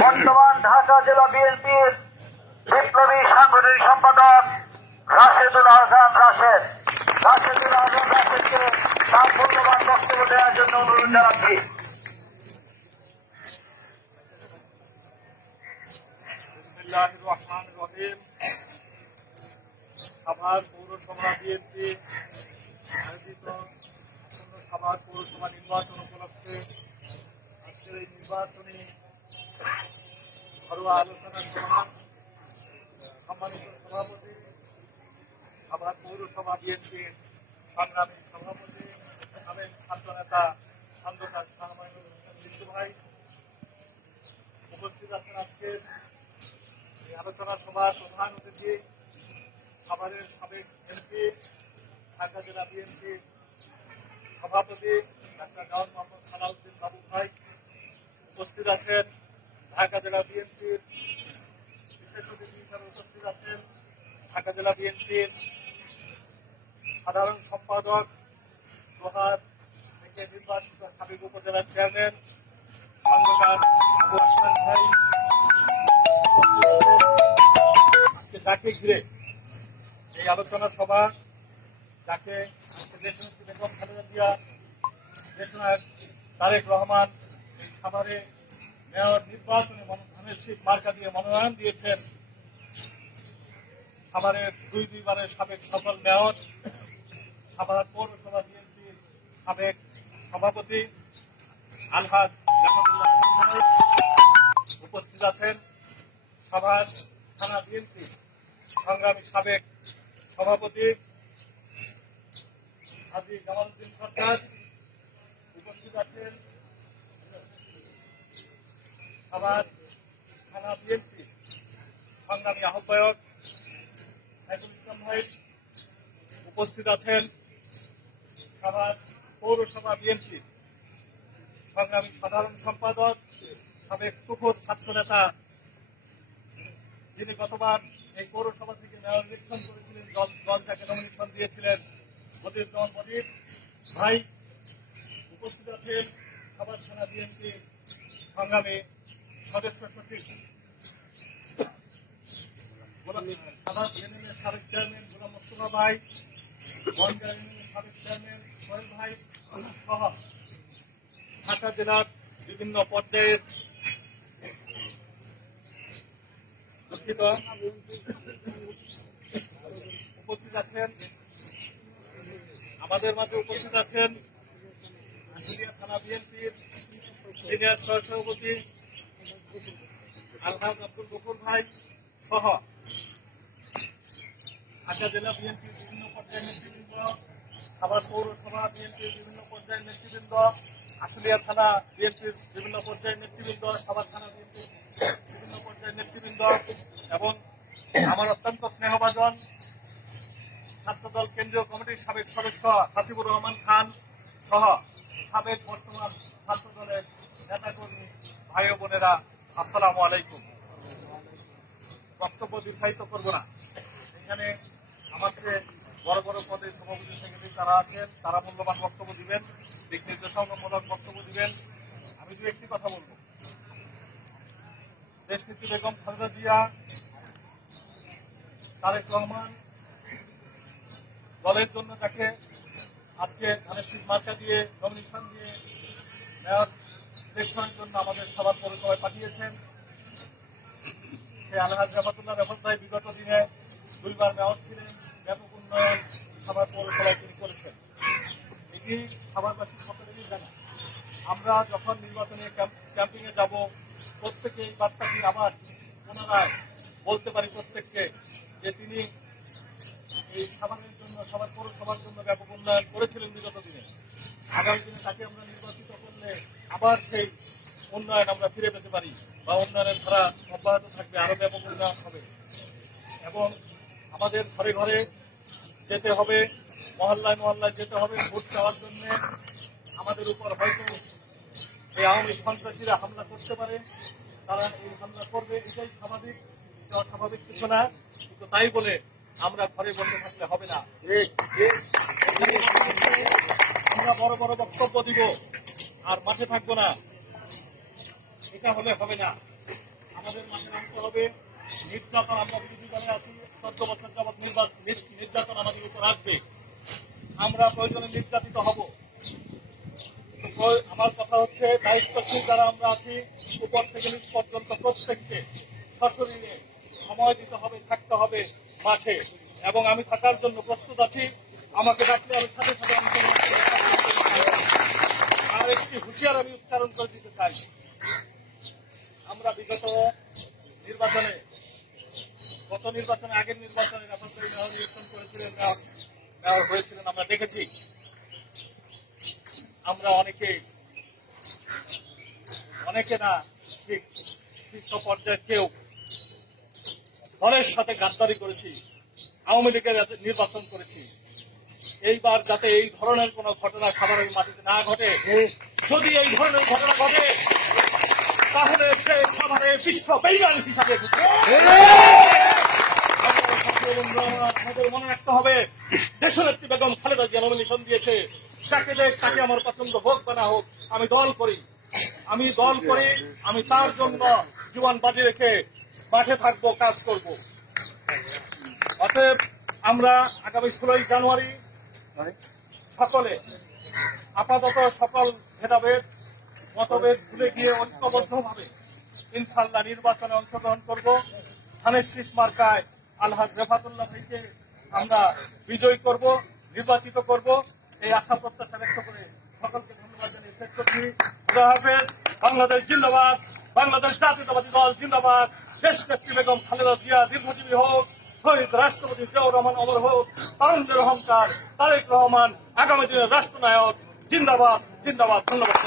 বর্তমান ঢাকা জেলা বিএনপির বিপ্লবী সাংগঠনিক সম্পাদক রাশেদুল আহসান রাশেদকে তার মূল্যবান বক্তব্য দেওয়ার জন্য অনুরোধ জানাচ্ছি। বিসমিল্লাহির রহমানির রহিম। সাভার পৌরসভা বিএনপি আয়োজিত সাভার পৌরসভা নির্বাচন উপলক্ষে আজকের এই নির্বাচনী ঘরোয়া আলোচনা সভা সম্মানিত সভাপতি, সাভার পৌরসভা বিএনপির সংগ্রামী সভাপতি, সাবেক ছাত্র নেতা খন্দকার শাহমাইনুল হোসেন লিটু ভাই উপস্থিত আছেন। আজকের এই আলোচনা সভার প্রধান অতিথি সাভারের সাবেক এমপি, ঢাকা জেলা বিএনপির সভাপতি ডাক্তার নওয়াজ মোহাম্মদ সালাউদ্দিন বাবু ভাই উপস্থিত আছেন। ঢাকা জেলা বিএনপির বিশেষ অতিথি হিসেবে উপস্থিত আছেন ঢাকা জেলা বিএনপির সাধারণ সম্পাদক, লোহার থেকে নির্বাচিত সাবেক উপজেলার চেয়ারম্যান খন্দকার আবু আসমান ভাই। আজকে যাকে ঘিরে এই আলোচনা সভা, যাকে দেশনেত্রী বেগম খালেদা জিয়া, দেশনায়ক তারেক রহমান এই সাভারে মেয়র নির্বাচনে ধানের শীষ মার্কা দিয়ে মনোনয়ন দিয়েছেন, সাভারের দুইবারের সাবেক সফল মেয়র, সাভার পৌরসভা বিএনপির সাবেক সভাপতি আলহাজ রহমতুল্লাহ উপস্থিত আছেন। সাভার থানা বিএনপি সংগ্রামী সাবেক সভাপতি হাজী জামালউদ্দিন সরকার উপস্থিত আছেন। সাভার থানা বিএনপি সংগ্রামী আহ্বায়ক সাইফুল ইসলাম ভাই উপস্থিত আছেন। সাভার পৌরসভা বিএনপি সংগ্রামী সাধারণ সম্পাদক, সাবেক তুখোর ছাত্র নেতা, যিনি গতবার এই পৌরসভা থেকে মেয়র নির্বাচন করেছিলেন, দল যাকে নমিনেশন দিয়েছিলেন, মতিউজ্জামান মজিদ ভাই উপস্থিত আছেন। সাভার থানা বিএনপি সংগ্রামী সদস্য সচিব, সাভার ইউনিয়নের সাবেক চেয়ারম্যান গোলাম মোস্তফা ভাই, বনগাঁ ইউনিয়নের সাবেক চেয়ারম্যান সোহেল ভাই সহ ঢাকা জেলার বিভিন্ন পর্যায়ের উপস্থিত আছেন। আমাদের মাঝে উপস্থিত আছেন আশুলিয়া থানা বিএনপির সিনিয়র সহসভাপতি আলহাজ আব্দুল গফুর ভাই সহ ঢাকা জেলা বিএনপির বিভিন্ন পর্যায়ের নেতৃবৃন্দ, সাভার পৌরসভা বিএনপির বিভিন্ন পর্যায়ের নেতৃবৃন্দ, আশুলিয়া থানা বিএনপির বিভিন্ন পর্যায়ের নেতৃবৃন্দ, সাভার থানা বিএনপির বিভিন্ন পর্যায়ের নেতৃবৃন্দ এবং আমার অত্যন্ত স্নেহভাজন ছাত্রদল কেন্দ্রীয় কমিটির সাবেক সদস্য হাসিবুর রহমান খান সহ সাবেক বর্তমান ছাত্রদলের নেতাকর্মী ভাই ও বোনেরা, আসসালামু আলাইকুম। বক্তব্য দীর্ঘায়িত করব না। এখানে আমাদের বড় বড় পদে সভাপতি সেক্রেটারি তারা আছেন, তারা মূল্যবান বক্তব্য দিবেন, দিক নির্দেশনামূলক বক্তব্য দিবেন। আমি দু একটি কথা বলব। দেশনেত্রী বেগম খালেদা জিয়া, তারেক রহমান দলের জন্য যাকে আজকে ধানের শীষ মার্কা দিয়ে নমিনেশন দিয়ে মেয়র ইলেকশনের জন্য আমাদের সাভার পৌরসভায় পাঠিয়েছেন, সেই আলহাজ রহমতুল্লাহ ভাই বিগত দিনে দুইবার মেয়র ছিলেন, ব্যাপক উন্নয়ন সাভার পৌরসভায় তিনি করেছেন। এটি সাভারবাসী সকলেরই জানা। আমরা যখন নির্বাচনে ক্যাম্পিং এ যাব, প্রত্যেকে এই বার্তাটি আবার পুনরায় বলতে পারি প্রত্যেককে যে তিনি এই সাভারের জন্য, সাভার পৌরসভার জন্য ব্যাপক উন্নয়ন করেছিলেন বিগত দিনে। আগামী দিনে তাকে আমরা নির্বাচিত করলে আবার সেই উন্নয়ন আমরা ফিরে পেতে পারি বা উন্নয়নের ধারা অব্যাহত থাকবে, আরো ব্যাপক উন্নয়ন হবে। এবং আমাদের ঘরে ঘরে যেতে হবে, মহল্লায় মহল্লায় যেতে হবে ভোট চাওয়ার জন্য। আমাদের উপর হয়তো এই আওয়ামী সন্ত্রাসীরা হামলা করতে পারে, তারা এই হামলা করবে, এটাই স্বাভাবিক, অস্বাভাবিক কিছু না। কিন্তু তাই বলে আমরা ঘরে বসে থাকলে হবে না। আমরা বড় বড় বক্তব্য দিব আর মাঠে থাকবো না, এটা হলে হবে না। তাদের মাঠে নামতে হবে। নির্যাতন, আমরা বিরোধী দলে আছি, 14 বছর যাবৎ নির্যাতন আমাদের উপর আসবে, আমরা প্রয়োজনে নির্যাতিত হব। আমার কথা হচ্ছে, দায়িত্বশীল যারা আমরা আছি, উপর থেকে নিচ পর্যন্ত প্রত্যেককে সশরীরে সময় দিতে হবে, থাকতে হবে মাঠে, এবং আমি থাকার জন্য প্রস্তুত আছি। আমাকে ডাকলে আমি সাথে সাথে আর একটি হুঁশিয়ার আমি উচ্চারণ করে দিতে চাই। আমরা বিগত নির্বাচনে, গত নির্বাচনে, আগের নির্বাচনে নির্বাচন করেছিলেন, মেয়র হয়েছিলেন, আমরা দেখেছি। আমরা অনেকে না ঠিক শীর্ষ পর্যায়ের কেউ দলের সাথে গাদ্দারি করেছি, আওয়ামী লীগের নির্বাচন করেছি। এইবার যাতে এই ধরনের কোন ঘটনা খাবারের মাটিতে না ঘটে, যদি এই ধরনের ঘটনা ঘটে তাহলে সে খাবারে বিশ্ব বেইমান হিসাবে আমাদের মনে রাখতে হবে, দেশনেত্রী বেগম খালেদা জিয়া নমিনেশন দিয়েছে, যাকে দেখ তাকে আমার পছন্দ হোক বা না হোক, আমি দল করি, আমি তার জন্য জীবন বাজি রেখে মাঠে থাকবো, কাজ করব। অতএব আমরা আগামী 16 জানুয়ারি সকলে আপাতত সকল ভেদাভেদ মতভেদ ভুলে গিয়ে ঐক্যবদ্ধভাবে ইনশাল্লাহ নির্বাচনে অংশগ্রহণ করব। ধানের শীষ মার্কায় আলহাজ রেফাতুল্লাহ ভাইকে আমরা বিজয়ী করব, নির্বাচিত করব, এই আশা প্রত্যাশা ব্যক্ত করে সকলকে ধন্যবাদ জানিয়ে শেষ করছি। খুদা হাফেজ। বাংলাদেশ জিন্দাবাদ, বাংলাদেশ জাতীয়তাবাদী দল জিন্দাবাদ, দেশনেত্রী বেগম খালেদা জিয়া দীর্ঘজীবী হোক, শহীদ রাষ্ট্রপতি জিয়াউর রহমান অমর হোক, তারুণ্যের অহংকার তারেক রহমান আগামী দিনের রাষ্ট্রনায়ক জিন্দাবাদ, জিন্দাবাদ। ধন্যবাদ।